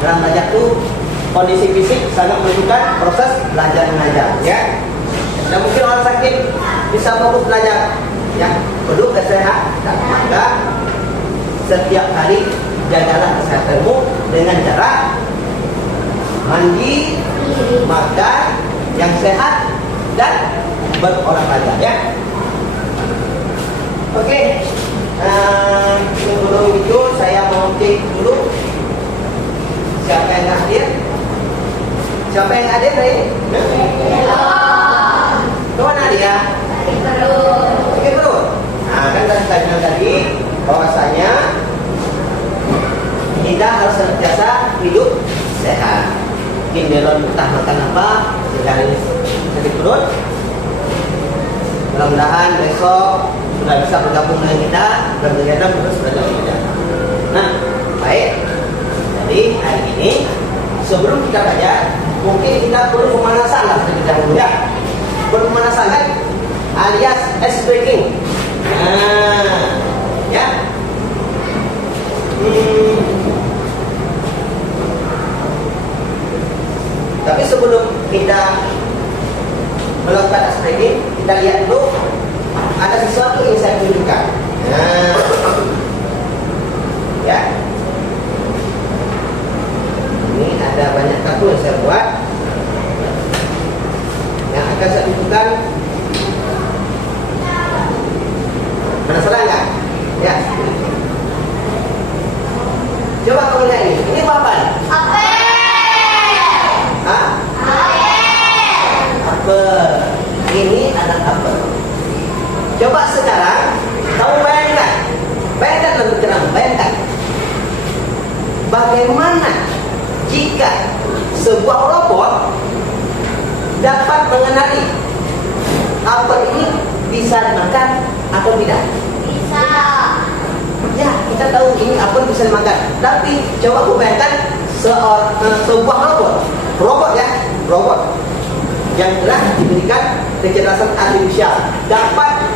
dalam belajar itu kondisi fisik sangat menentukan proses belajar mengajar, ya. Dan mungkin orang sakit bisa fokus belajar, ya. Perlu kesehatan, maka setiap hari jagalah kesehatanmu dengan cara mandi, makan yang sehat dan berolahraga, ya. Oke. Sebelum itu saya mau cek dulu siapa yang hadir. Siapa yang hadir hari ini? Kemana dia? Sakit perut. Nah, kan saya bilang tadi bahwasanya kita harus senantiasa hidup sehat. Mungkin belum entah makan apa, dari sakit perut. Mudah-mudahan besok sudah bisa bergabung dengan kita dan berkegiatan terus belajar mengajar. Nah, baik. Jadi hari ini sebelum kita belajar, mungkin kita perlu pemanasan lah terlebih dahulu, ya. Pemanasan kan, alias ice breaking. Nah, ya. Tapi sebelum kita melakukan ice breaking, kita lihat dulu ada sesuatu yang saya tunjukkan. Nah, ya. Ini ada banyak kartu yang saya buat yang akan saya tunjukkan. Penasaran nggak? Ya. Coba kamu lihat ini. Ini apa? Apel. Hah? Apel. Ini adalah apel. Coba sekarang kamu bayangkan lebih tenang, bayangkan bagaimana jika sebuah robot dapat mengenali apel ini bisa dimakan atau tidak? Bisa. Ya, kita tahu ini apel bisa dimakan. Tapi coba aku bayangkan sebuah robot yang telah diberikan kecerdasan artifisial dapat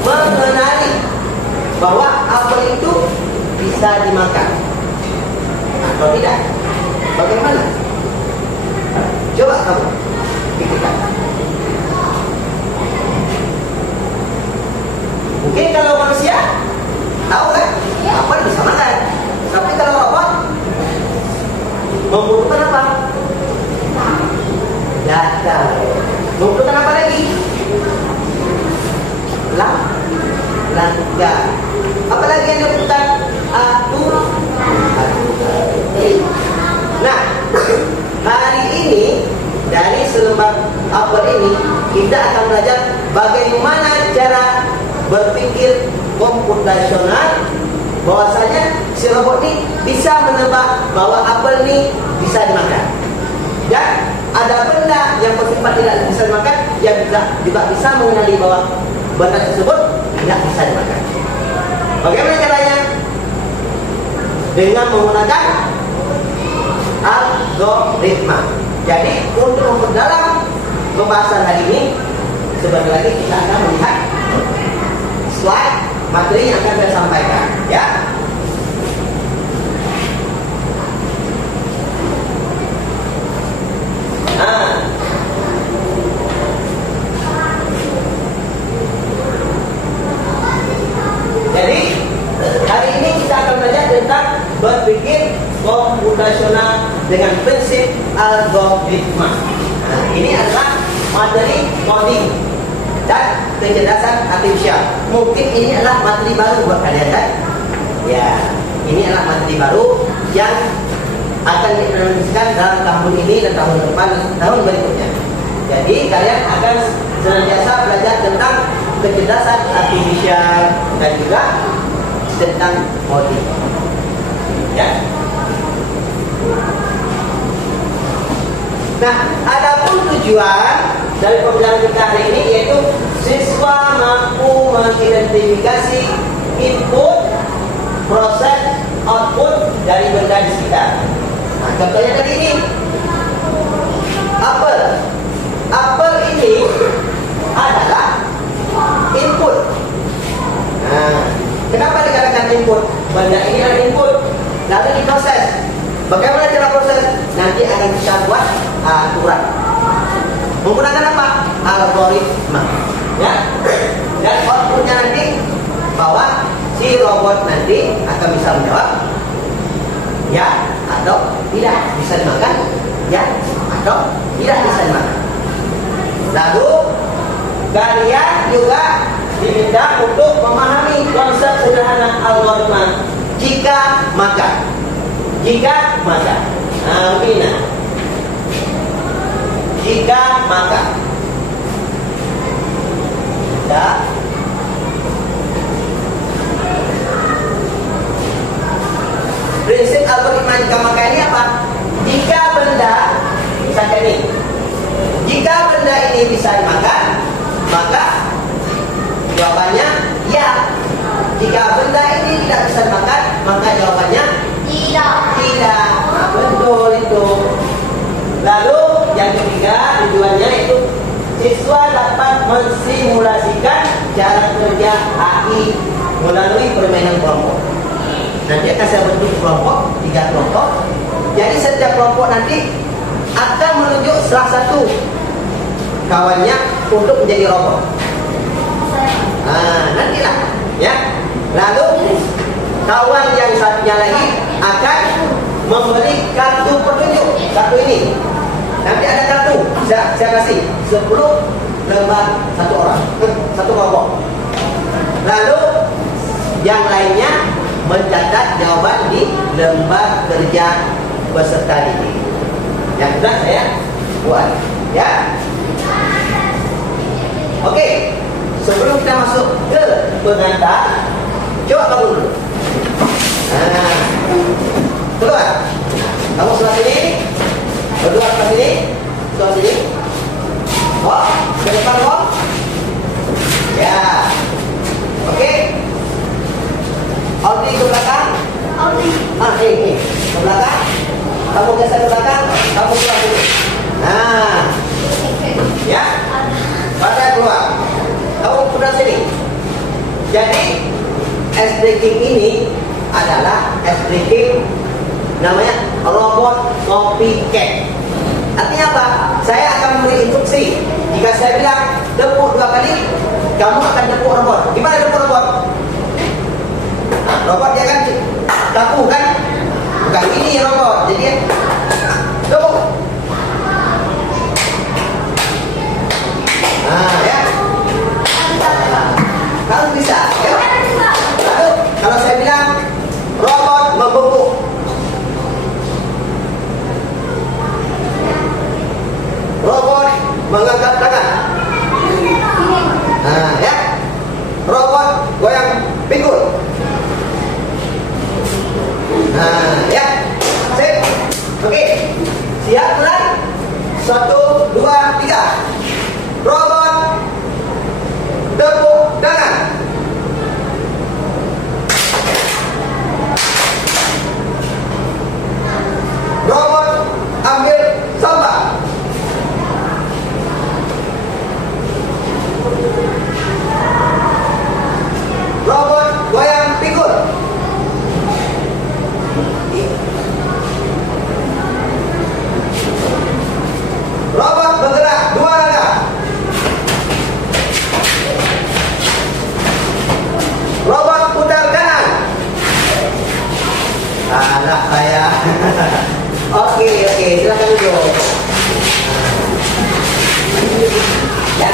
mengenali bahwa apel itu bisa dimakan atau tidak. Bagaimana? Coba kamu pikirkan. Mungkin kalau manusia tahu kan, apel bisa makan. Tapi kalau robot membutuhkan apa? Data. Membutuhkan apa lagi? Langkah. Apalagi yang dibutuhkan? Nah, hari ini dari selembar apel ini kita akan belajar bagaimana cara berpikir komputasional, bahwasanya si robot ini bisa menebak bahwa apel ini bisa dimakan. Dan ada benda yang bersifat tidak bisa dimakan yang juga bisa mengenali bahwa benda tersebut tidak bisa dimakan. Bagaimana caranya? Dengan menggunakan algoritma. Jadi untuk memperdalam pembahasan hari ini, sebentar lagi kita akan melihat slide materi yang akan saya sampaikan, ya. Nah, jadi hari ini kita akan belajar tentang berpikir komputasional dengan prinsip algoritma. Nah, ini adalah materi coding dan kecerdasan artifisial. Mungkin ini adalah materi baru buat kalian, kan? Ya, ini adalah materi baru yang akan diimplementasikan dalam tahun ini dan tahun depan dan tahun berikutnya. Jadi kalian akan senantiasa belajar tentang kecerdasan artifisial dan juga tentang coding. Ya. Nah, adapun tujuan dari pembelajaran kita hari ini yaitu siswa mampu mengidentifikasi input, proses, output dari benda di sekitar. Nah, contohnya tadi ini apel. Apel ini adalah input. Nah, kenapa dikatakan input? Benda ini adalah input, lalu diproses. Bagaimana cara proses algoritma. Ya. Dan outputnya nanti bahwa si robot nanti akan bisa menjawab ya atau tidak bisa dimakan, ya atau tidak bisa dimakan. Lalu kalian juga diminta untuk memahami konsep sederhana algoritma jika maka. Jika maka. Nah, begini. Jika maka. Ya. Prinsip algoritma jika maka ini apa? Jika benda, misalnya ini, jika benda ini bisa dimakan, maka jawabannya ya. Jika benda ini tidak bisa dimakan, maka jawabannya Tidak. tidak. Nah, betul itu. Lalu yang ketiga tujuannya itu siswa dapat mensimulasikan cara kerja AI melalui permainan kelompok. Nanti akan saya bentuk kelompok, 3 kelompok. Jadi setiap kelompok nanti akan menunjuk salah satu kawannya untuk menjadi robot. Nah, nantilah, ya. Lalu kawan yang satunya lagi akan memberi kartu petunjuk. Kartu ini. Nanti ada kartu. Saya kasih 10 lembar satu orang, satu kelompok. Lalu yang lainnya mencatat jawaban di lembar kerja peserta didik. Yang sudah saya buat, ya. Oke, sebelum kita masuk ke pengantar, coba bangun dulu. Nah, keluar. Kamu sebelah sini, berdua sebelah sini, sebelah sini. Oh, ke depan kok. Ya. Oke. Audi ke belakang. Audi. Ini ke belakang. Kamu geser ke belakang. Kamu keluar dulu. Nah, ya. Pada keluar. Kamu keluar sini. Jadi SD King ini adalah SD King namanya robot copycat. Artinya apa? Saya akan memberi instruksi. Jika saya bilang tepuk 2 kali, kamu akan tepuk robot. Gimana tepuk robot? Nah, robot dia kan kaku kan? Bukan ini robot. Jadi tepuk. Nah, ya. Kamu bisa, ya. Lalu kalau saya bilang robot membungkuk. Robot mengangkat tangan. Nah, ya. Robot goyang pinggul. Nah, ya. Sip. Oke. Siap mulai? 1, 2, 3. Robot tepuk tangan. Robot ambil sampah. Robot goyang pinggul. Robot bergerak 2 langkah. Robot putar kanan. Anak saya. Oke, silakan duduk. Ya.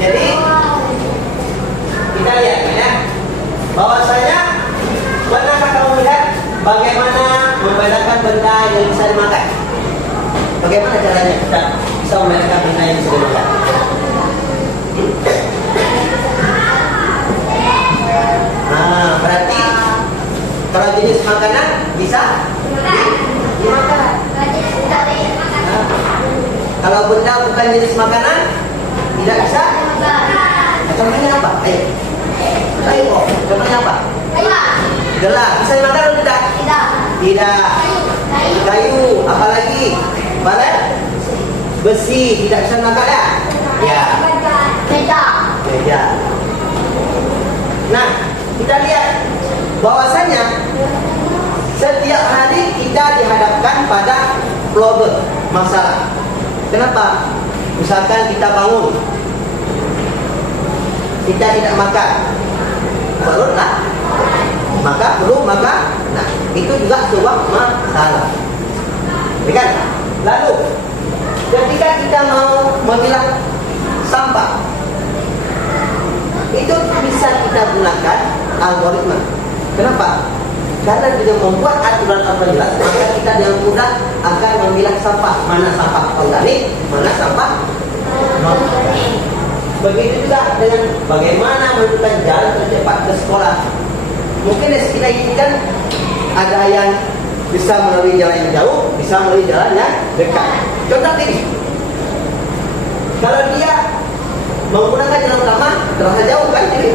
Jadi kita lihat ya, bahwasanya pernahkah kamu melihat bagaimana membedakan benda yang bisa dimakan? Bagaimana caranya kita bisa membedakan benda yang bisa dimakan? Nah, berarti kalau jenis makanan bisa dimakan. Nah, kalau benda bukan jenis makanan tidak bisa. Contohnya apa? Ayo, contohnya apa? Gelas. Bisa dimakan atau tidak? Tidak. Tidak. Kayu. Apalagi? Balet? besi, tidak bisa mengangkat ya? Ya. Meja. Nah, kita lihat bahwasanya setiap hari kita dihadapkan pada problem, masalah. Kenapa? Misalkan kita bangun, kita tidak makan, perutlah, maka perlu makan. Nah, itu juga sebuah masalah. Ya kan? Lalu, ketika kita mau memilah sampah, itu bisa kita gunakan algoritma. Kenapa? Karena dengan membuat aturan-aturan jelas, maka kita dengan mudah akan memilah sampah. Mana sampah organik, mana sampah non-organik. Begitu juga dengan bagaimana menentukan jalan tercepat ke sekolah. Mungkin kita inginkan ada yang bisa melalui jalan yang jauh, bisa melalui jalan yang dekat. Contoh ini, kalau dia menggunakan jalan utama terasa jauh kan, jadi,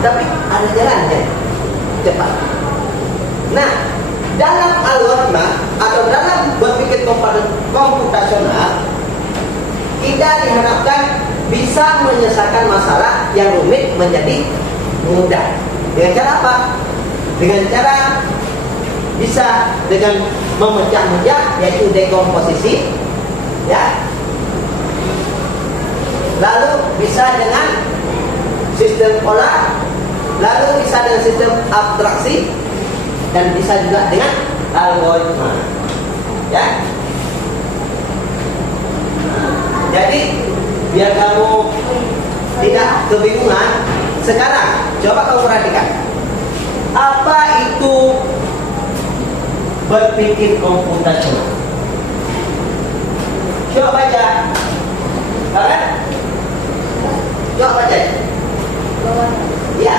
tapi ada jalan yang cepat. Nah, dalam algoritma atau dalam berpikir komputasional, kita diharapkan bisa menyelesaikan masalah yang rumit menjadi mudah. Dengan cara apa? Dengan cara bisa dengan memecah-mecah, yaitu dekomposisi, ya. Lalu bisa dengan sistem olah, lalu bisa dengan sistem abstraksi, dan bisa juga dengan algoritma, ya. Jadi biar kamu tidak kebingungan, sekarang coba kamu perhatikan apa itu berpikir komputasional. Coba baca, kan? Coba baca. Ya.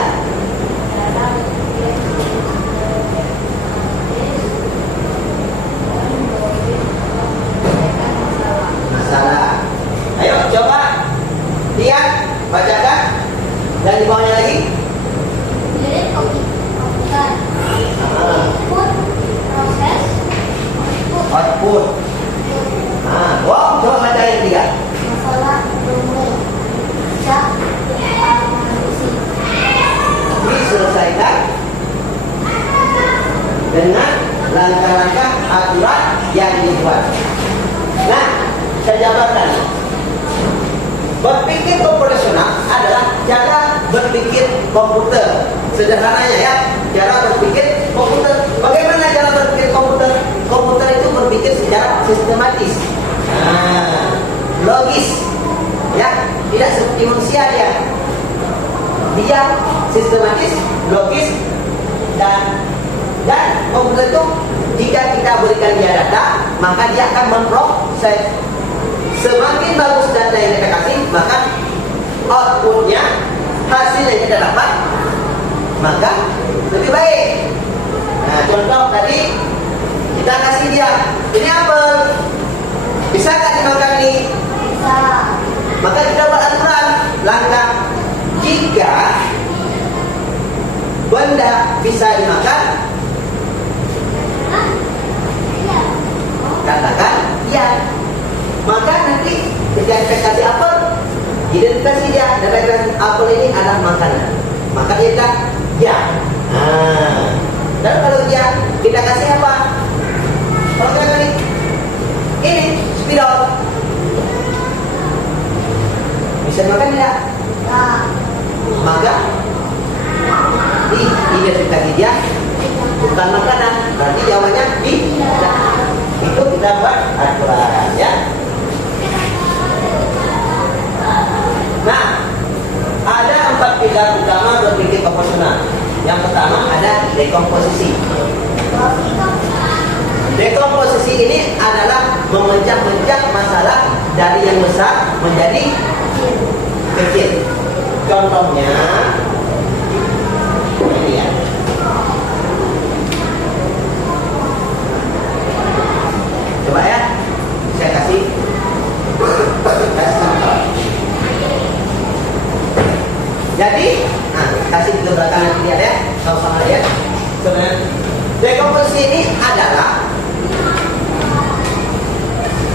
Masalah. Ayo coba lihat, bacakan, dan di bawahnya lagi. Output. Wow, coba baca yang tiga. Masalah rumus diselesaikan dengan langkah-langkah aturan yang dibuat. Nah, saya jabarkan. Berpikir komputasional adalah cara berpikir komputer. Sederhananya ya, cara berpikir komputer. Bagaimana cara berpikir komputer? Komputer itu berpikir secara sistematis, logis, ya, tidak seperti manusia dia. Dia sistematis, logis, dan komputer itu jika kita berikan dia data, maka dia akan memproses. Semakin bagus data yang kita kasih, maka outputnya, hasil yang kita dapat, maka lebih baik. Nah, contoh tadi kita kasih dia, ini apel, bisa nggak dimakan nih? bisa. Maka kita buat aturan langkah. Jika benda bisa dimakan, katakan ya. Maka nanti ketika kita kasih apel, identifikasi dia, dan apel ini adalah makanan. Maka dia bilang ya. Dan kalau dia kita kasih apa? Kalau kita kasih ini spidol, bisa dimakan tidak? Maka identifikasi dia bukan makanan, berarti jawabannya tidak. Itu kita buat aturan, ya. Nah, ada 4 pilar utama berpikir komputasional. Yang pertama ada dekomposisi. Dekomposisi ini adalah memecah-mecah masalah dari yang besar menjadi kecil. Contohnya ini ya. Coba ya, saya kasih contoh. Jadi, kasih ke belakang nanti lihat ya, sama-sama lihat. Sebenarnya dekomposisi ini adalah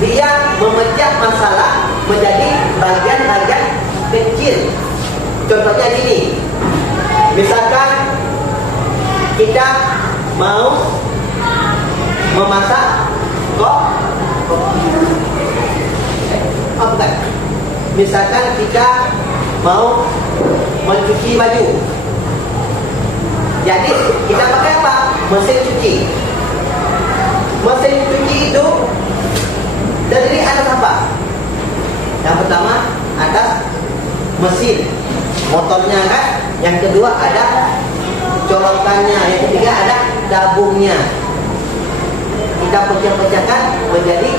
dia memecah masalah menjadi bagian-bagian kecil. Contohnya gini, misalkan kita mau memasak bukan. Misalkan kita mau mencuci baju, jadi kita pakai apa? Mesin cuci. Mesin cuci itu terdiri atas apa? Yang pertama atas mesin motornya kan, yang kedua ada colokannya, yang ketiga ada tabungnya. Kita pecah-pecahkan menjadi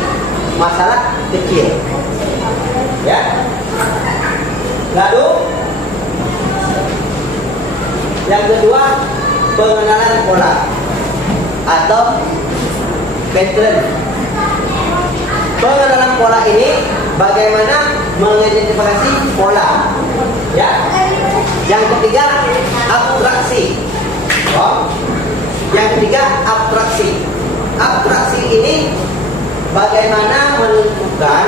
masalah kecil, ya. Lalu yang kedua, pengenalan pola atau pattern. Pengenalan pola ini bagaimana mengidentifikasi pola, ya. Yang ketiga, abstraksi. Yang ketiga, abstraksi. Abstraksi ini bagaimana menentukan,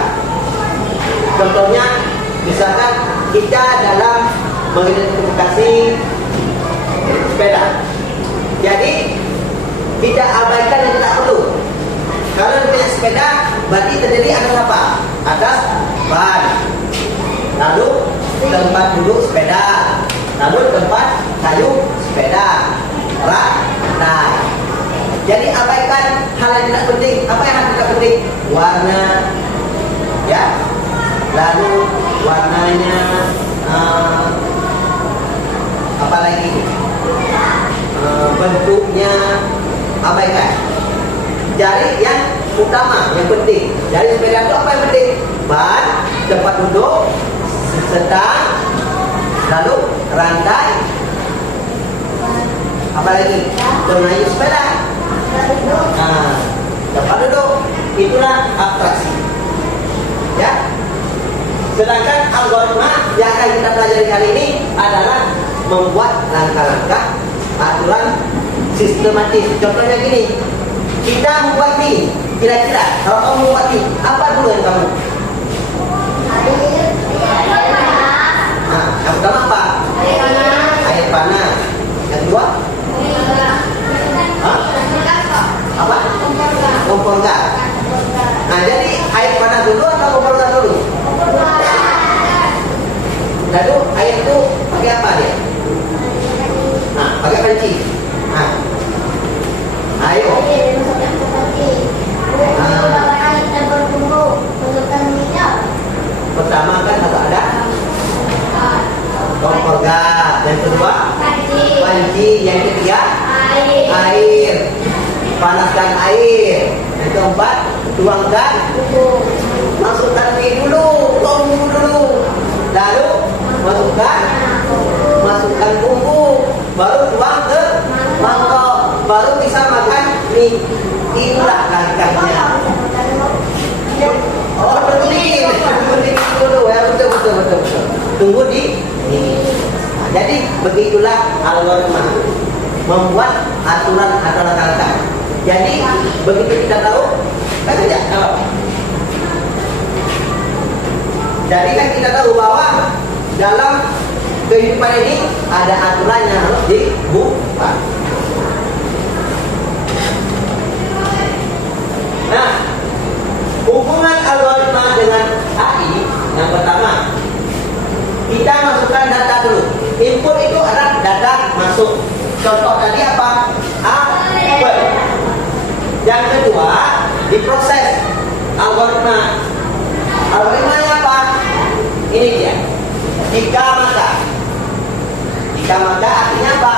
contohnya misalkan kita dalam mengidentifikasi sepeda, jadi kita abaikan yang tidak perlu. Kalau ditanya sepeda, berarti terdiri atas apa? Atas ban, lalu tempat duduk sepeda, lalu tempat kayu sepeda, rak, nah. Jadi abaikan hal yang tidak penting. Apa yang tidak penting? Warna, ya. Lalu warnanya, apa lagi? Bentuknya, abaikan. Jadi yang utama, yang penting. Dari sepeda itu apa yang penting? Ban, tempat duduk, setang, lalu rantai, apa lagi? Pengayuh sepeda. Nah, tempat duduk, itulah abstraksi, ya. Sedangkan algoritma yang akan kita pelajari kali ini adalah membuat langkah-langkah aturan sistematis. Contohnya gini, kita membuat mie. Kira-kira kalau kamu membuat mie, apa dulu yang kamu? Nah, yang pertama apa? Air panas. Yang kedua? Apa? Kompor gas. Nah, jadi air panas dulu atau kompor gas dulu? Lalu air itu pakai apa dia? Nah, pakai panci. Nah, ayo. Pertama kan harus ada kompor gas. Yang kedua panci. Yang ketiga air. Panaskan air. Yang keempat, tuangkan, masukkan mie dulu, tunggu dulu. Lalu masukkan bumbu, baru tuang ke mangkok, baru bisa makan mie. Inilah langkahnya. Oh, berhenti dulu ya, betul. Tunggu di ini. Nah, jadi begitulah algoritma membuat aturan langkah. Jadi begitu kita tahu, kan tidak tahu. Jadi kan kita tahu bahwa dalam kehidupan ini ada aturan yang harus dibuat. Nah, hubungan algoritma dengan AI yang pertama, kita masukkan data dulu. Input itu adalah data masuk. Contoh tadi apa? Apel. Yang kedua, diproses algoritma. Algoritmanya apa? Ini dia. Jika maka. Jika maka artinya apa?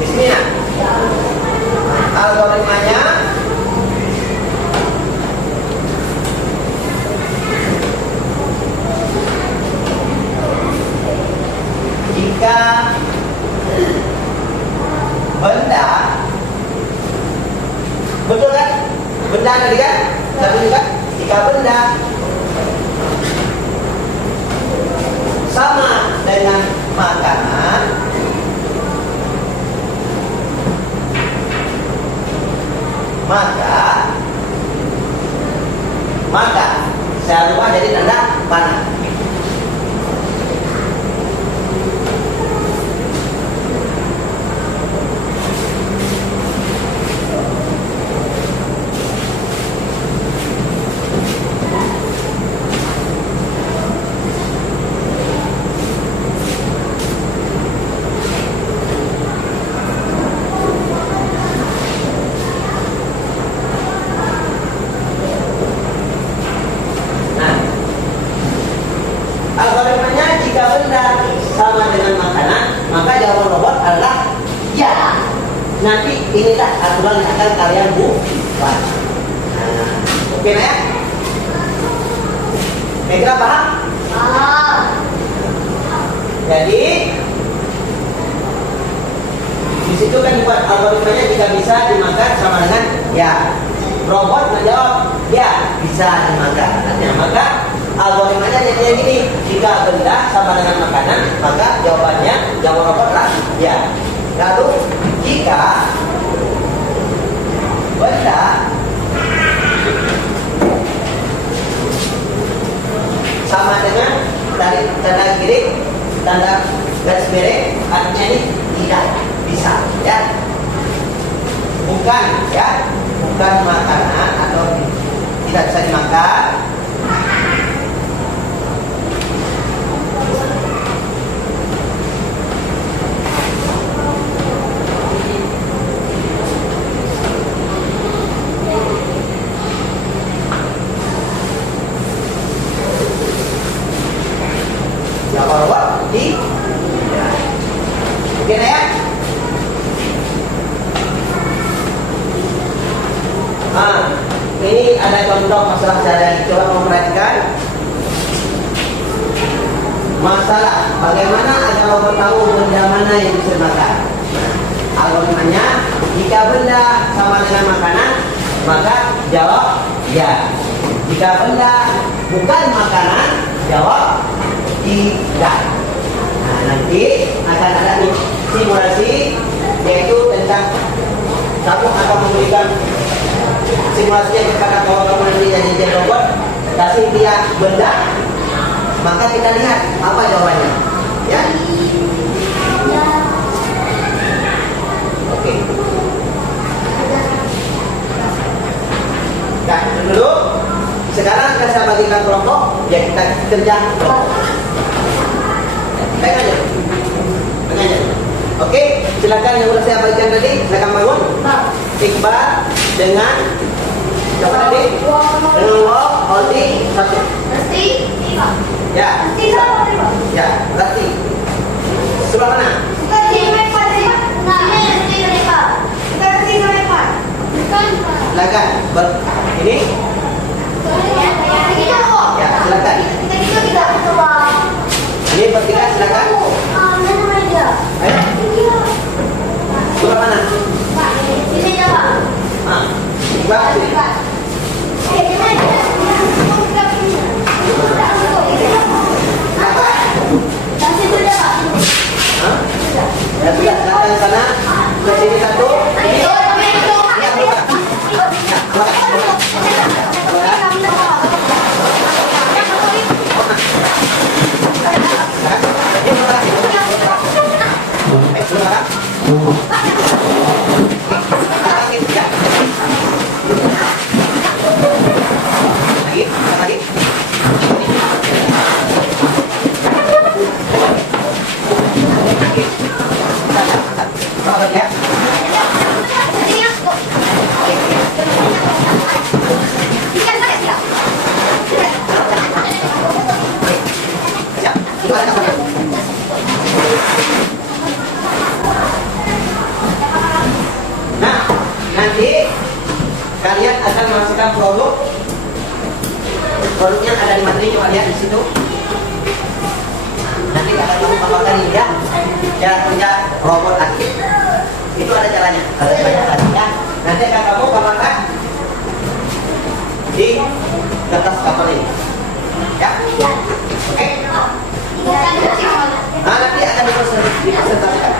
Bismillah. Algoritmanya jika benda, betul kan? Benda tadi kan? Tadi juga jika benda makanan, maka saya ubah jadi tanda panah. Algoritmanya jika benda sama dengan makanan, maka jawaban robot adalah ya. Nanti inilah aturan yang akan kalian buat. Nah, oke ya? Kira paham? Paham. Jadi di situ kan dibuat algoritmanya jika bisa dimakan sama dengan ya. Robot menjawab ya bisa dimakan. Artinya maka algoritmanya jadinya gini, jika benda sama dengan makanan, maka jawabannya jawaban robot adalah ya. Lalu jika benda sama dengan tadi tanda kiri, tanda garis miring, artinya ini tidak bisa ya. Bukan ya, bukan makanan atau tidak bisa dimakan. Jawaban di oke ya. Ini ada contoh masalah sehari-hari. Coba memperhatikan masalah bagaimana agar robot tahu benda mana yang bisa dimakan. Algoritmanya jika benda sama dengan makanan, maka jawab ya. Jika benda bukan makanan, jawab tidak. Nah, nanti akan ada nih simulasi, yaitu tentang kamu akan memberikan simulasinya kepada kamu nanti jadi robot, kasih dia benda, maka kita lihat apa jawabannya, ya. Oke. Nah, dulu. Sekarang akan saya bagikan kelompok, ya kita kerja kelompok. Baik aja. Oke, silakan yang sudah saya bagikan tadi, silakan bangun. Iqbal dengan siapa tadi? Dengan Wow, holding satu. Pasti. Ya. Pasti sama. Ya, berarti. Sebelah mana? Pasti mereka. Nah, pasti mereka. Pasti mereka. Bukan. Silakan. Ini. Ya, silakan. Kita coba. Ini bertiga, silakan. Mana meja? Ayo. Sebelah mana? Ini coba. Iqbal sini. Ya sudah, silakan sana. Ke sini satu. Nah, nanti kalian akan menghasilkan produknya ada di materi, coba lihat di situ. Nanti akan kamu tambahkan ini ya, cara kerja robot aktif. Itu ada caranya, ya. Nanti akan kamu tambahkan di kertas kapal ini, ya. Oke. Nah, nanti akan dipresentasikan. Ya.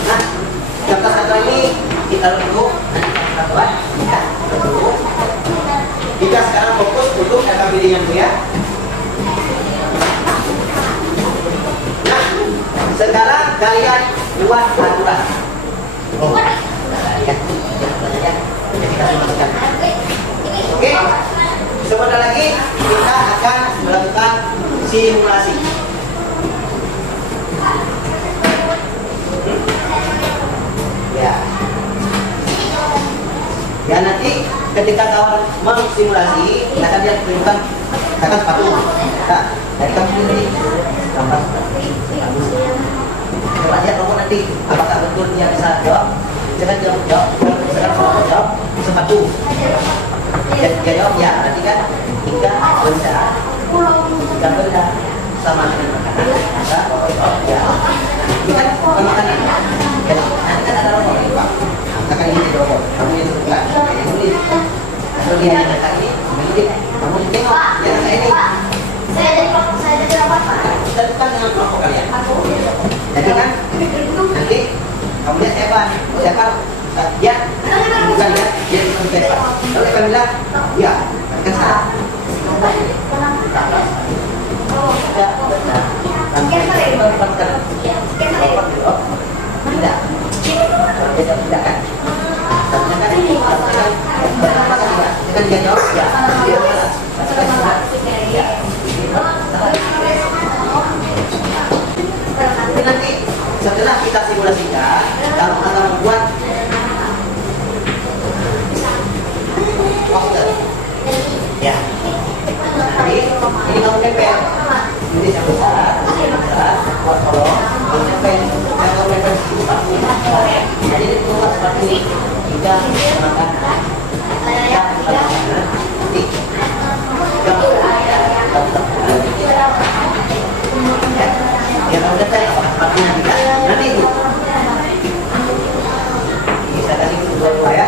Nah, contoh-contoh ini kita dulu kita buat, ya, dulu. Kita sekarang fokus untuk kata bilingan ya. Nah, sekarang kalian buat aturan. Oh, ya, ya. Kita masukkan. Oke, sebentar lagi kita akan melakukan simulasi. Ya. Ya, nanti ketika kawan mensimulasi akan dia tunjukkan akan sepatu. Nah, dari kamu sendiri gambar. Coba lihat kamu nanti apakah betul dia bisa jawab. Jangan jawab, jawab sepatu. Dia jawab ya, nanti kan tiga benda sama dengan makanan. Ya. Ini kan makanan. Jadi nanti kan ada robot ini Pak. Akan ini robot. Kamu yang tentukan. Kalau dia yang datang ini, kamu tengok yang kayak ini. Saya jadi apa Pak? Kita tentukan dengan kelompok kalian. Jadi kan nanti kamu lihat Evan, Evan ya bukan ya, dia bukan Evan. Kalau Evan bilang ya, kan salah. Ya, benar. Tidak. Tidak kan? Kan dia jawab ya. Nanti setelah kita simulasikan, kamu akan membuat poster. Ya. Jadi ini kamu tempel. Ini yang besar, buat kolom, kamu tempel. Yang kamu tempel seperti ini. Jadi itu seperti ini. Kita makan. Ya, nanti. Ya, kamu tempel seperti nanti kan. Nanti itu. Bisa tadi dua ya.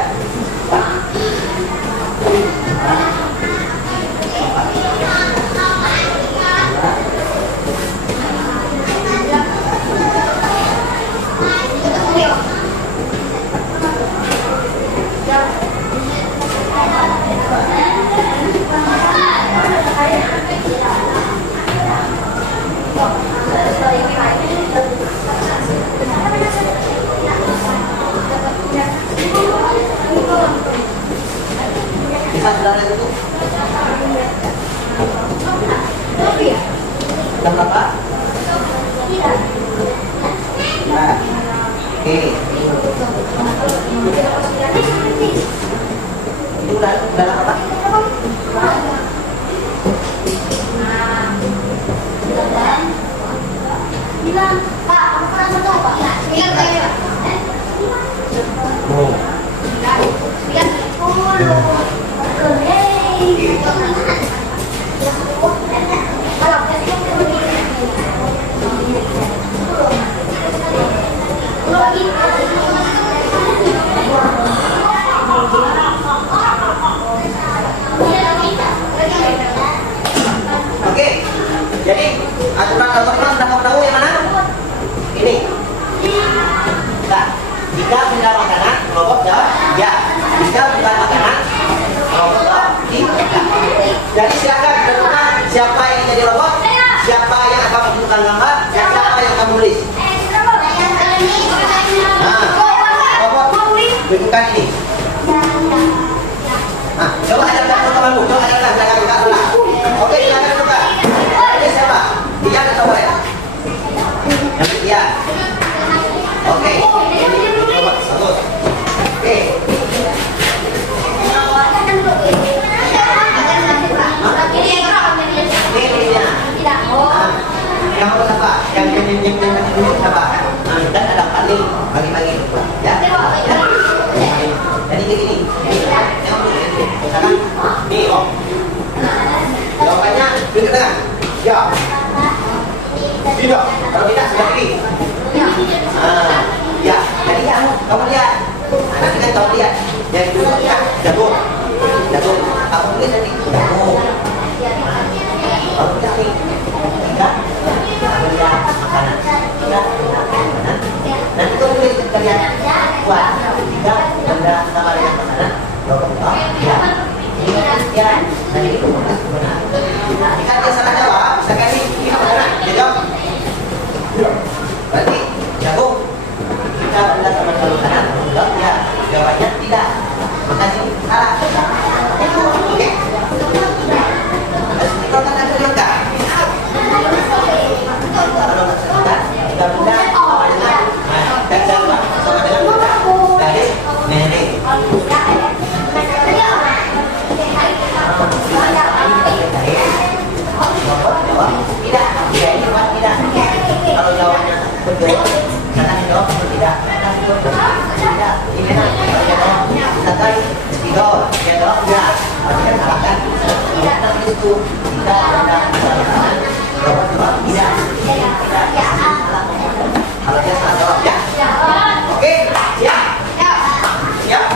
Bisa saudara itu? Jam berapa? Nah, oke. Itu udah apa? Bilang, Pak, aku pernah satu Pak. Bilang kayak Oh. bilang 10. Hei. Kalau kasih Oke, jadi aturan teman-teman sudah kamu tahu yang mana? Ini. Nah, jika benda makanan, robot jawab ya. Jika bukan makanan, robot jawab tidak. Jadi silakan tentukan siapa yang jadi robot, siapa yang akan menentukan gambar, dan siapa yang akan menulis. Nah, robot bentukan ini. Nah, coba ajarkan teman-temanmu, coba ajarkan belakang ulang. Oke, silakan tentukan. Ini siapa? Dia atau saya? Yang oke, ini coba satu. Oke. Ini dia. Yang apa? Yang apa? Dan ada paling bagi-bagi. Ya. Jadi begini. Sekarang nih om. Jawabannya di tengah. Ya. Tidak. Yang kedua ya, jagung. Jagung. Apa tulis tadi? Jagung. Baru tadi. Tiga. Benda makanan. Tiga. Makanan. Nanti tuh tulis kalian. Buat. Tiga. Benda sama dengan makanan. Dua. Ya. Ini ya. Nanti itu benar. Jika dia salah jawab, misalkan ini makanan. Dia jawab. Berarti jagung. Kita benda sama dengan makanan. Enggak, ya. Jawabannya tidak. Makasih. Salah. Oke. Kalau kan ada lengkap. Kalau nggak selengkap, kita benda sama dengan sama dengan garis merah. Tidak, tidak ini buat tidak. Kalau jawabannya betul, kata jawab betul tidak. Tidak, ini kan kalau jawab misalkan tiga, dia jawab ya, berarti kan salah kan? Kalau itu tidak ada kesalahan, jawab tidak, tidak. Kalau dia salah jawab ya. Oke, siap, siap.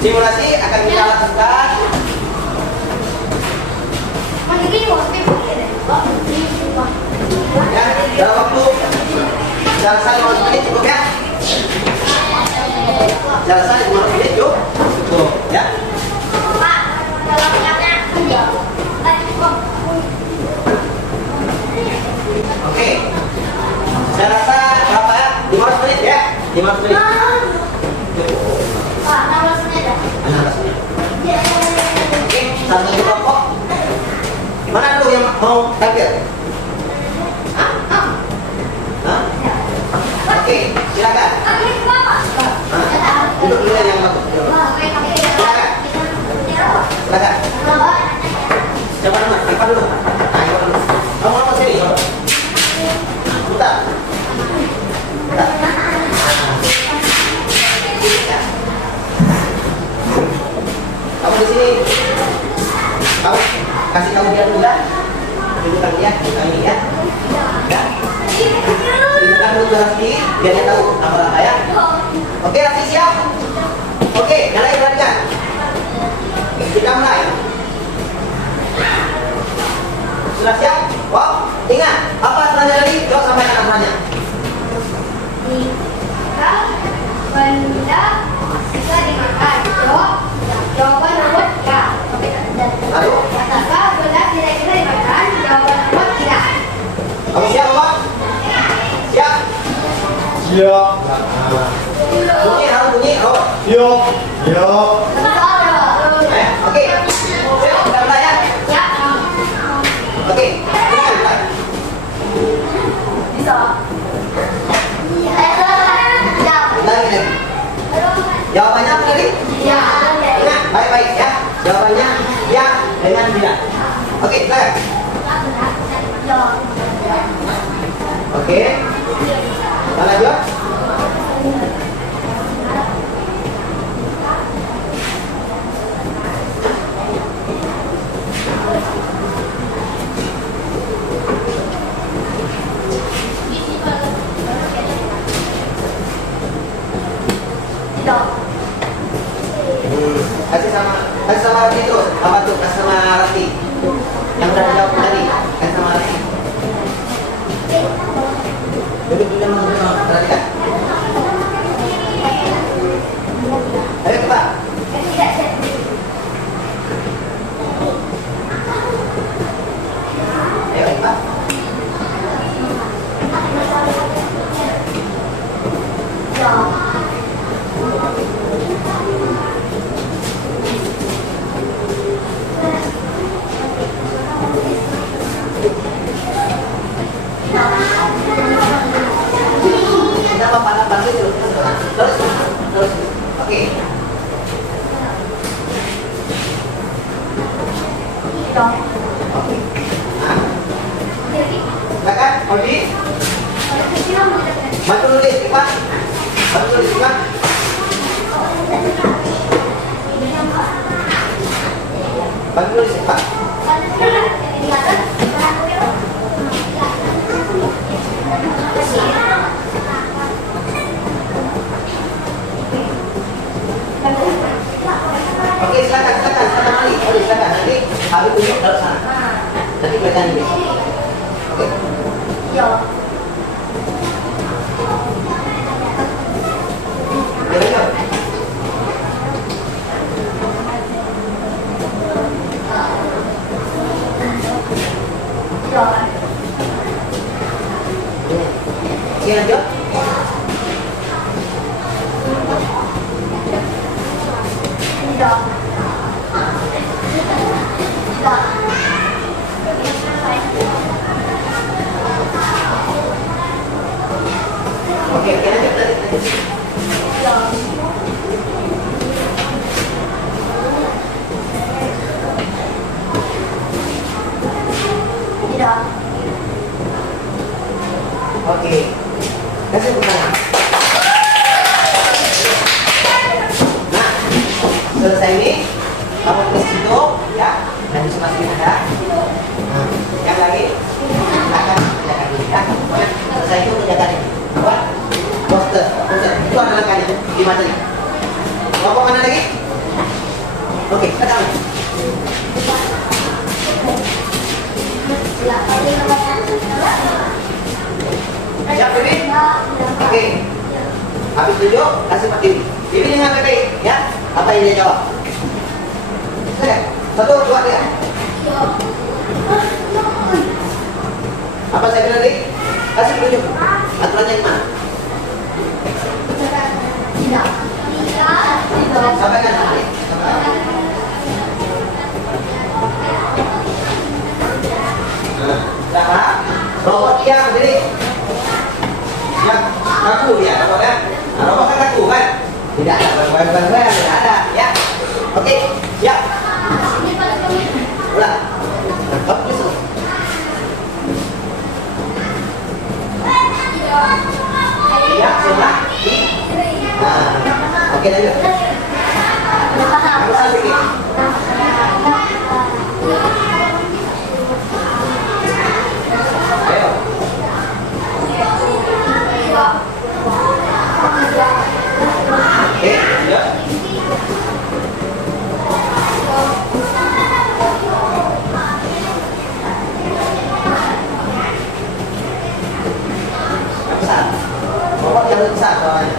Simulasi akan kita lakukan. Ya, dalam waktu jelasan 5 menit cukup ya. Jelasan 5 menit cukup ya. Oke. Saya rasa berapa ya? 15 menit ya. 15 menit. Cukup. 16 menit. Oke, satu kelompok. Mana tuh yang mau tampil? Oke, silakan. Duduk dulu yang bagus. Silakan. Silakan. Coba dulu, coba dulu. Nah, coba dulu. Kamu apa sini? Bentar. Bentar. Kamu di sini. Kamu kasih tahu dia dulu dah. Tunjukkan dia, tunjukkan dia. Ya. Tunjukkan dulu Raffi, biar dia tahu apa ya. Oke, Raffi siap. Oke, mulai perhatikan. Kita mulai. Sudah siap? Wow, ingat apa selanjutnya tadi? Jawab sampai ke namanya. Benda bisa dimakan. Jawaban nomor 3. Lalu, Apakah benda tidak bisa dimakan? Jawaban nomor 3. kamu siap, Pak? Siap? Siap. Bunyi, harus bunyi. Oh. Siap. Siap. Oke. Siap, sudah mulai ya? Oke, ini mulai. Lagi. Jawabannya apa tadi? Ingat, baik-baik ya. Jawabannya ya dengan tidak. Oke, silakan. Oke. Kita lanjut. Kasih sama Rati terus. Apa tuh? Kasih sama Rati. Yang udah dijawab tadi. Kasih sama Rati. Duduk dulu sama perhatikan. Ayo Pak. Ayo Pak. Kita bantu terus. Terus. Oke. Oke. Silakan, Odi. Bantu nulis, Pak. Bantu nulis, Pak. Bantu nulis, Pak. belakang ini. Oke. Yo. Jalan. Yo. Sini lanjut. Yo. Oke, lanjut tadi. Oke. Kasih tangan. Nah, selesai ini kamu tulis situ ya, dan di sebelah sini ada. Nah, yang lagi silakan kerjakan ini ya. Pokoknya selesai itu kerjakan ini. Buat poster, itu ada langkahnya di materi. Kelompok mana lagi? Oke, kita tahu. Siap, Bibi? Oke. Habis tunjuk, kasih Pak Bibi. Bibi dengan Bibi, ya. Apa yang dia jawab? Oke. 1, 2, 3. Apa saya bilang tadi? Kasih tunjuk. Aturannya gimana? Sampaikan nanti. Nah, robot yang berdiri. Yang kaku ya, robotnya. Nah, robot kan kaku kan? Tidak ada beban-beban, tidak ada, ya. Oke, siap. Ulang. Nah, tulis. Ya, sebelah. Nah, oke lanjut. Kamu sedikit. Ayo. Oke, lanjut. Besar. Robot yang besar soalnya.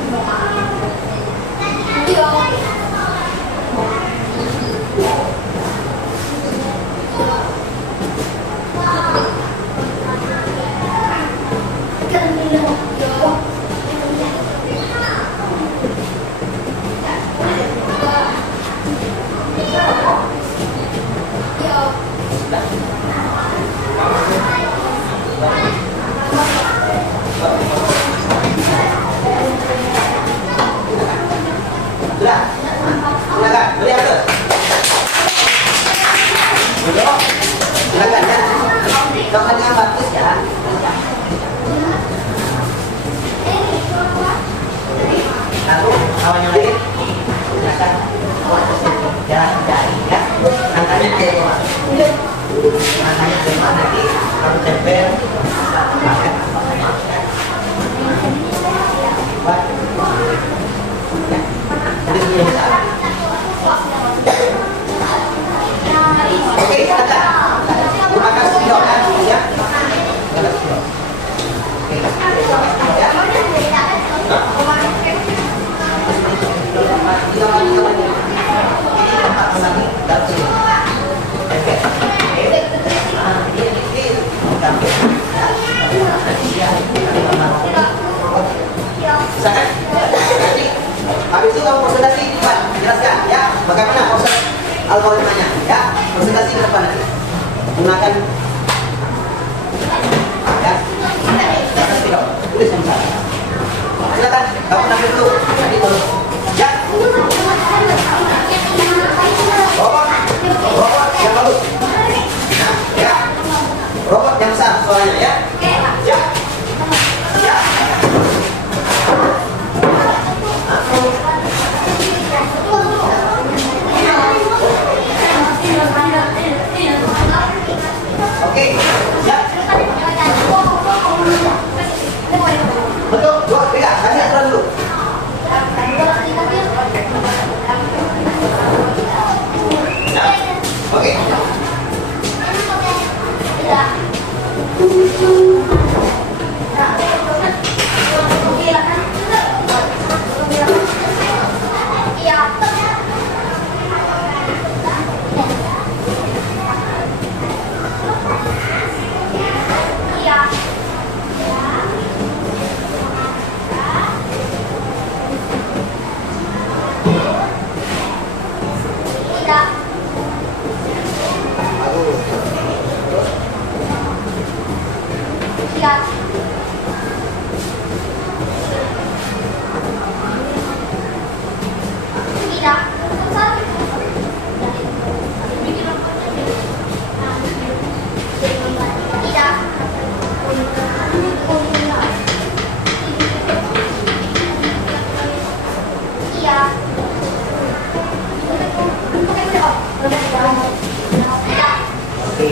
Sudah? Silakan, beri atur. Duduk. Silakan ya. Jangan yang bagus ya. Lalu kawan yang lain silakan. Jalan-jalan ya. Angkanya ke bawah. Angkanya ke bawah nanti kamu tempel. Oke, silakan. Gunakan spidol ya. Gunakan spidol. Oke, ya. Ini tempat lagi dalam sini. Oke. Silakan. Nanti habis itu kamu presentasi di depan, jelaskan ya bagaimana proses algoritmanya ya, presentasi ke depan nanti gunakan ya, tulis yang besar. Silakan kamu ambil dulu nanti terus ya. Robot yang bagus. Nah, ya. Robot yang besar soalnya ya. Ya. Ya. Oke, siap. Betul, 2, 3, kasih aturan dulu. Ya. Oke. Iya. Tidak. Tidak. Iya. Oke.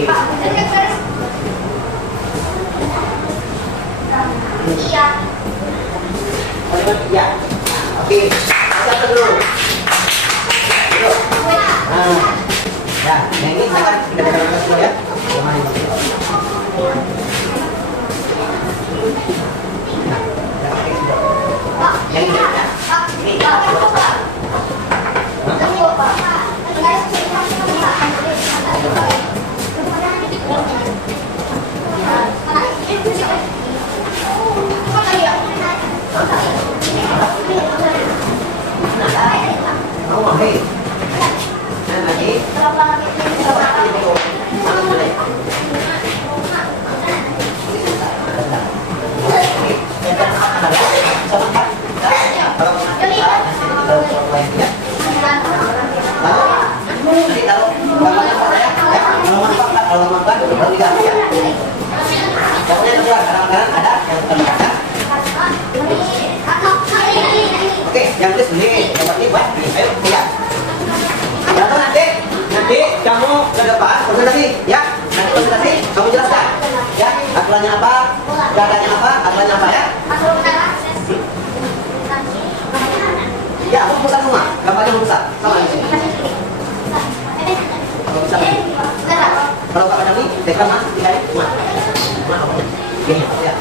Iya. Kalimat iya. Oke. Siapa dulu? Dulu. Nah. Ya, yang ini silakan kita dengarkan semua ya. Yang ini. Nah, yang pakai sudah. Yang ini ya. Ini. Mau mau hei. Nah, lagi. Oke, yang tulis ini, yang berarti buat ayo lihat. Lalu nanti kamu ke depan presentasi, ya. Nanti presentasi kamu jelaskan, ya. Aturannya apa, datanya apa ya. Ya, mau besar semua, gambarnya mau besar, sama di sini. Kalau besar, kalau Pak Padang ini, tekan mas, tiga ini, semua. Gini, ya.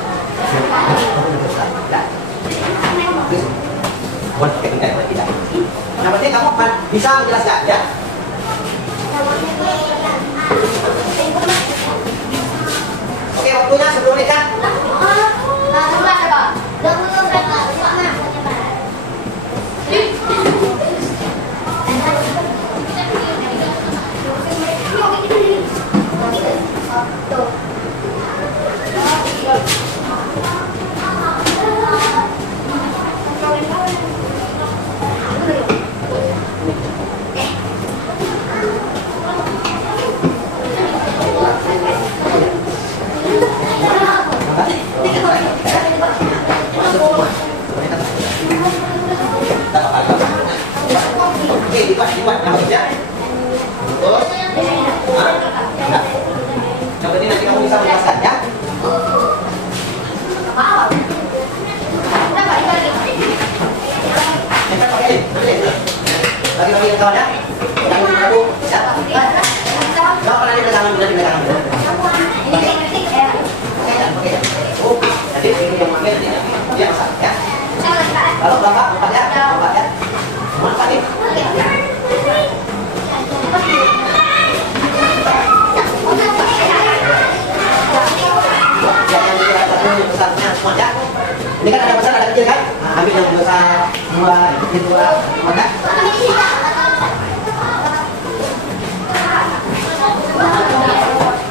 Ya. Buat tidak. Yang penting kamu bisa menjelaskan, ya. Oke, waktunya 10 menit kan? Oke, dibuat yang bagus ya. Terus, yang penting nanti kamu bisa menjelaskan ya. Bagi-bagi kawan ya. Yang dulu ya. Kau pernah di belakang dulu. Oke. Oke. Oh, jadi ini yang pakai nanti dia masak ya. Lalu berapa? 4 ya. 4 ya. Mantap nih. Ini kan ada besar ada kecil kan? Nah, ambil yang besar dua, kecil dua, mana?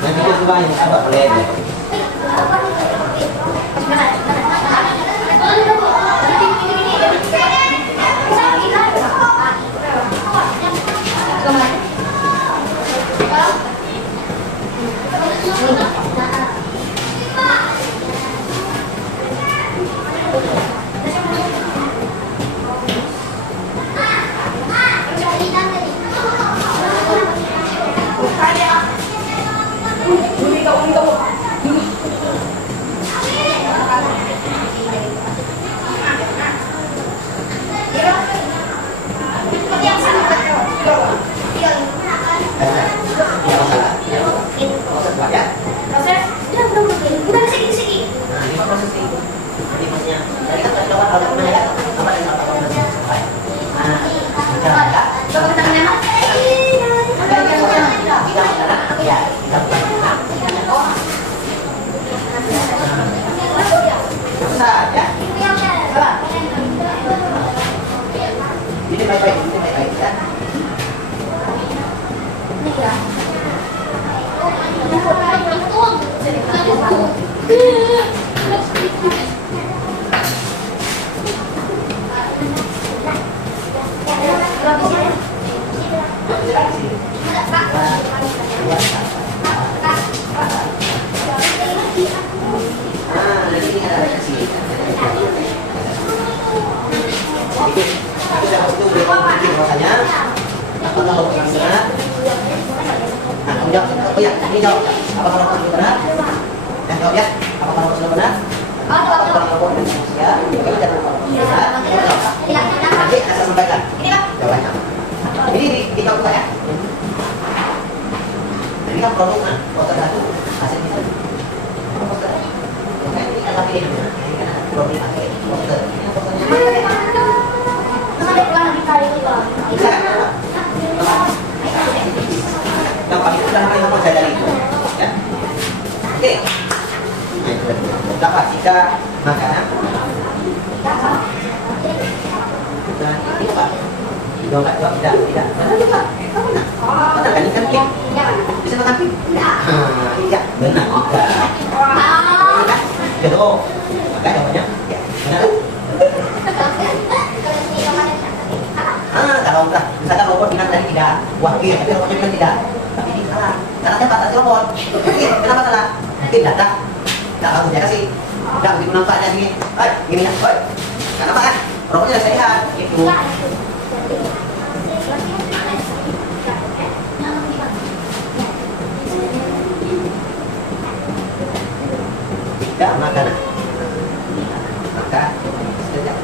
Yang kecil dua yang besar boleh. ini jawab. Apakah robot itu benar? Jawab ya. Apakah robot sudah benar? Apakah robot dan manusia? Oke, jangan lupa. Nanti saya sampaikan jawabannya. Ini kita buka ya. Jadi kan produk kan, poster satu hasil bisa. Poster. Oke, ini adalah pilihannya. Ini kan produk pakai poster. Ini posternya. Bisa kan? Yang paling mudah kita baca dari itu. Ya. Oke. Dapat jika makanan. Dan ini Pak. Tidak, tidak. Mana Pak? Mana kan ikan pik? Bisa makan pik? Iya, benar juga. Kedua, maka jawabannya ya, benar. Kalau enggak, misalkan robot bilang tadi tidak, wakil, tapi robotnya bilang tidak. Tapi ini salah, karena dia batasi robot. Kenapa salah? Mungkin data, tidak bagus ya kasih. Tidak begitu nampaknya gini, gini ya, kenapa kan? Robotnya sudah sehat, gitu. Tidak makanan, maka sekejap.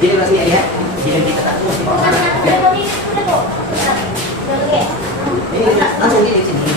Jadi masih lihat, jadi kita tak terus ini langsung di sini.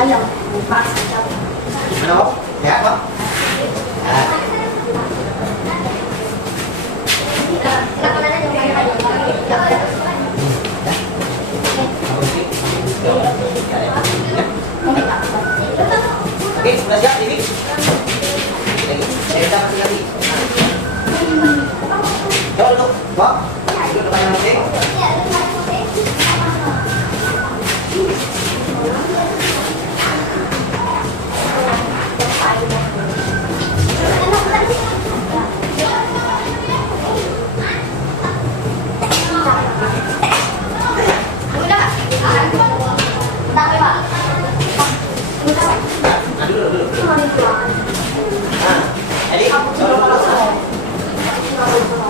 Ayam, bukan Ano? Kaya ba? Oke, sudah siap ini? Saya dapat lagi. Coba duduk, Pak. Duduk depan yang penting.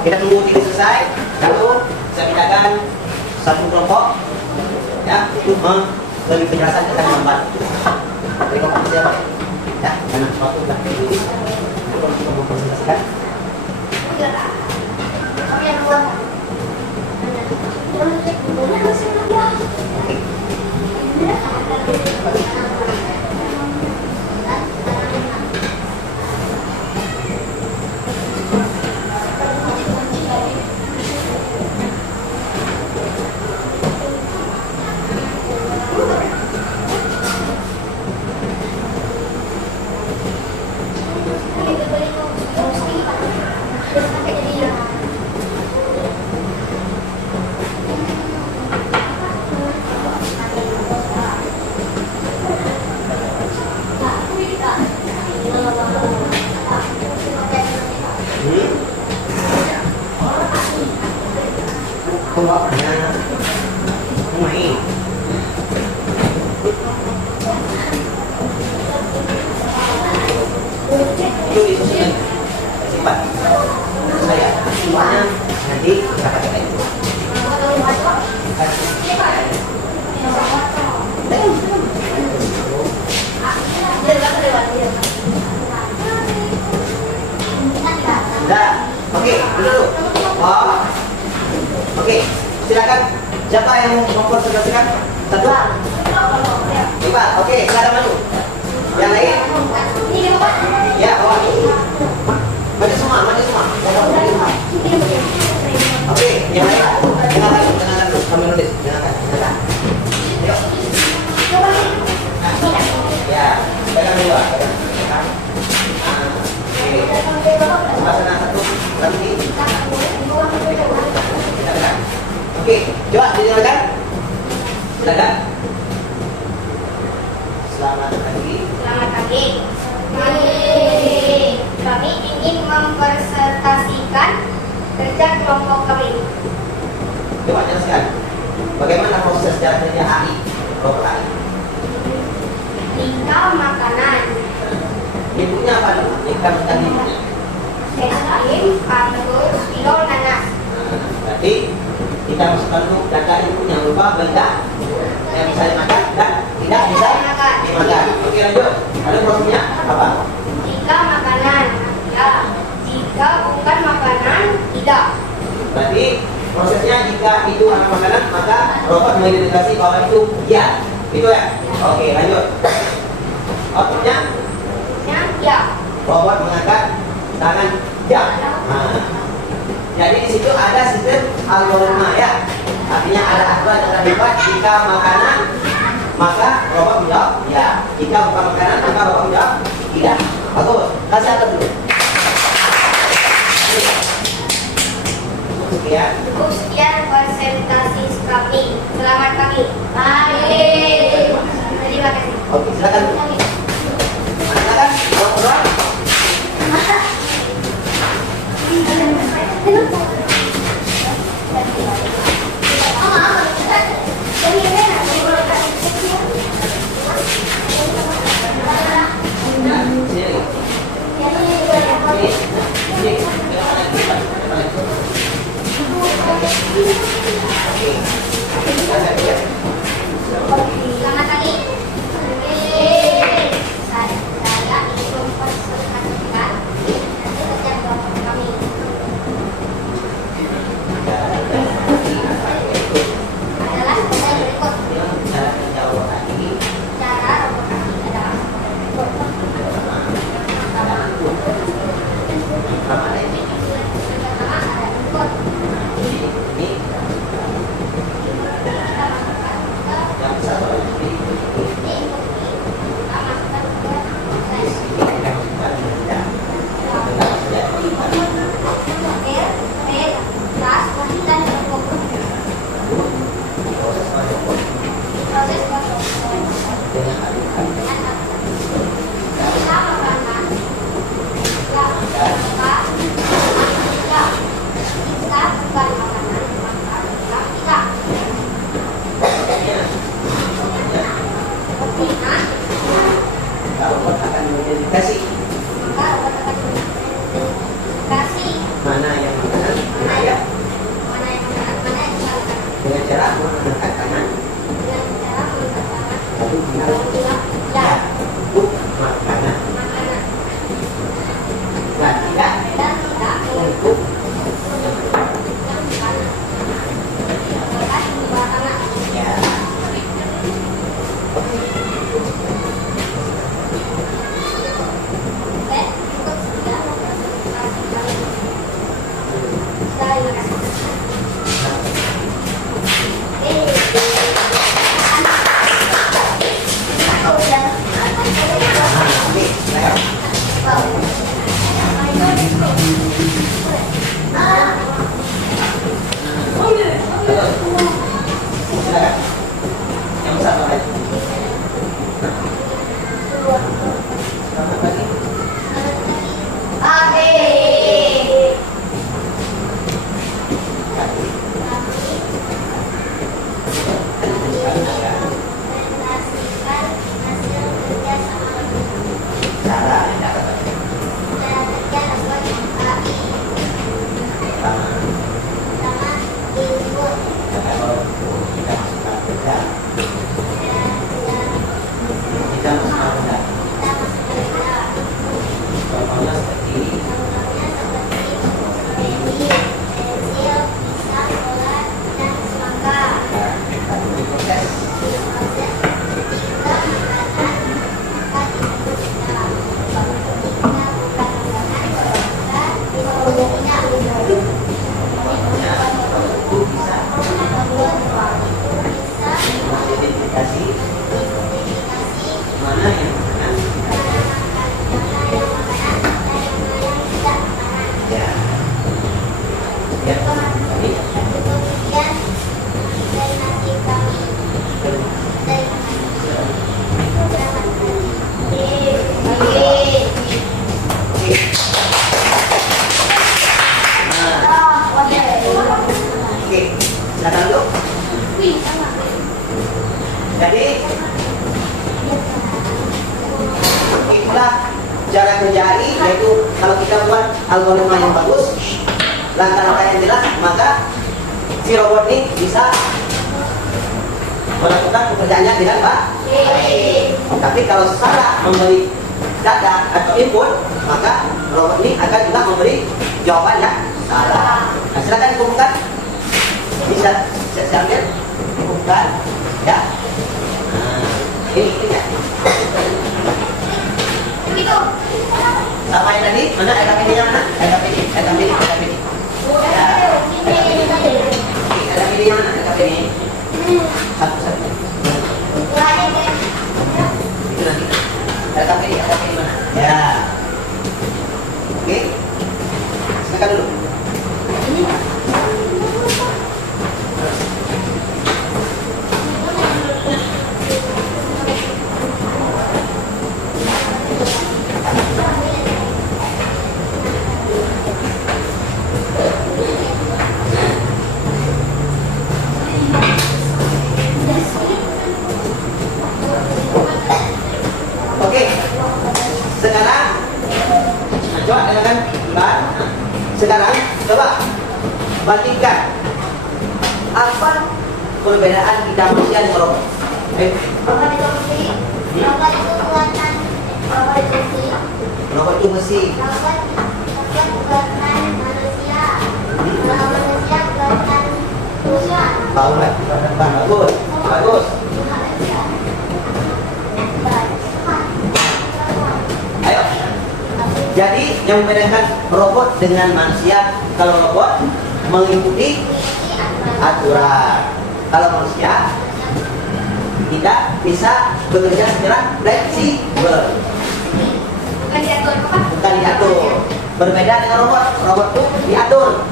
Kita tunggu ini selesai, lalu saya pindahkan satu kelompok, ya, untuk bagi penjelasan tentang gambar. Dari kelompok siapa? Ya, karena suatu belakang ini, untuk kita mempresentasikan. yang mau mempresentasikan? Satu. Coba, oke, silakan maju. Yang lain? Ini Bapak. Ya, bawa. Maju semua, maju semua. Oke, yang lain? Dengarkan dulu. Kami nulis, dengarkan. Yuk. Ya, pegang dulu. Pegang. Oke. Sebelah sana satu, berhenti. Oke, coba didengarkan. Silakan. Selamat pagi. Selamat pagi. Kami ingin mempresentasikan kerja kelompok kami. Coba jelaskan. Bagaimana proses kerja AI? Kelompok AI. Nikah makanan. Ibunya apa dulu? Nikah tadi. Es krim, anggur, kilo nanas. Berarti kita masukkan dulu data input yang berupa benda yang bisa dimakan dan tidak bisa dimakan. Oke, lanjut. Lalu prosesnya apa? Jika makanan, ya. Jika bukan makanan, tidak. Berarti prosesnya jika itu anak makanan maka robot mengidentifikasi bahwa itu ya. Itu ya. Oke, lanjut. Outputnya Ya. robot mengangkat tangan ya. Nah, jadi di situ ada sistem algoritma ya. Artinya ada aturan yang terlibat jika makanan maka robot menjawab ya. Jika bukan makanan maka robot menjawab tidak. Bagus. Kasih atas dulu. Sekian. Sekian presentasi kami. Selamat pagi. Baik. Terima kasih. Oke, silakan. Silakan. Orang-orang. Selamat pagi. Saya ingin mempresentasikan kerja kelompok kami. Adalah sebagai berikut. Cara robot kami adalah pertama ada input. Jadi itulah cara kerja AI, yaitu kalau kita buat algoritma yang bagus, langkah-langkah yang jelas, maka si robot ini bisa melakukan pekerjaannya dengan baik. Tapi kalau salah memberi data atau input, maka robot ini akan juga memberi jawaban yang salah. Nah, silakan dikumpulkan. Bisa saya lihat, dikumpulkan, ya. Nah, ini ya. Sama yang tadi, mana LKPD-nya mana? LKPD. Ya. LKPD-nya mana? LKPD. Satu-satu. Itu nanti. LKPD mana? Ya. Oke. Silakan dulu. Oke. Sekarang coba dengarkan, Mbak. Sekarang coba bandingkan apa perbedaan kita manusia dengan robot. Robot itu mesin. Tahu nggak? Bagus. Ayo. Jadi yang membedakan robot dengan manusia, kalau robot mengikuti aturan, kalau manusia kita bisa bekerja secara fleksibel, bukan diatur. Berbeda dengan robot, robot itu diatur.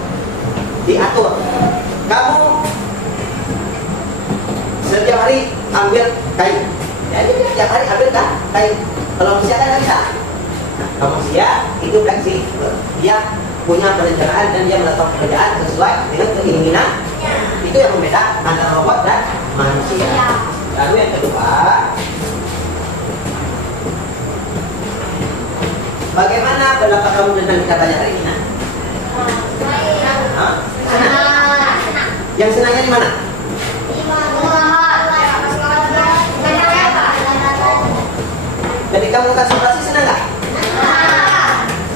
Kamu setiap hari ambil kayu, jadi setiap hari ambil kayu. Kalau manusia kan nggak bisa. Kalau manusia itu fleksibel, dia punya perencanaan dan dia melakukan pekerjaan sesuai dengan keinginan. Itu yang membeda antara robot dan manusia. Lalu yang kedua, bagaimana pendapat kamu tentang katanya hari ini? Senang. Yang senangnya di mana? Jadi kamu konsultasi senang nggak?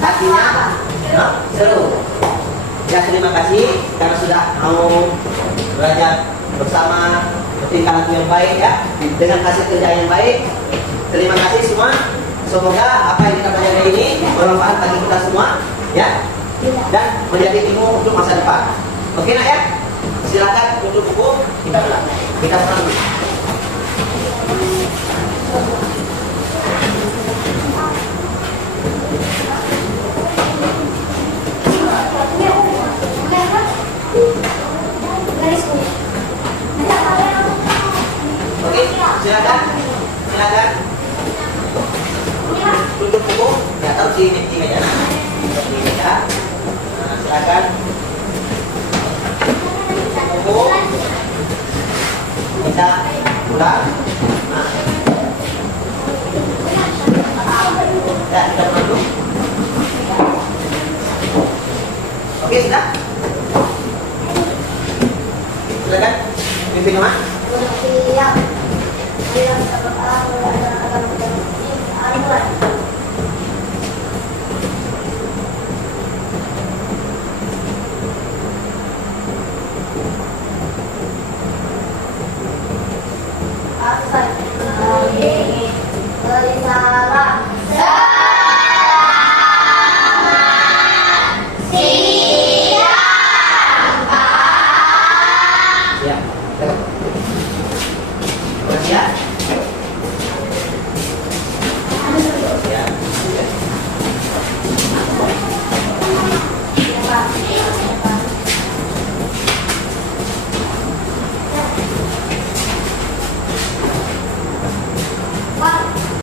Artinya seru. Ya, terima kasih karena sudah mau belajar bersama tingkah laku yang baik ya, dengan hasil kerja yang baik. Terima kasih semua. Semoga apa yang kita pelajari ini bermanfaat bagi kita semua ya, dan menjadi ilmu untuk masa depan. Oke nak ya? Silakan tutup buku, kita pulang. Kita pulang dulu. Oke, silakan. Tutup buku, ya taruh di meja. Di meja. Nah, silakan. Buku. Kita pulang. Nah. Ya, kita pulang dulu. Oke, sudah. Silakan. Pimpin rumah. Siap.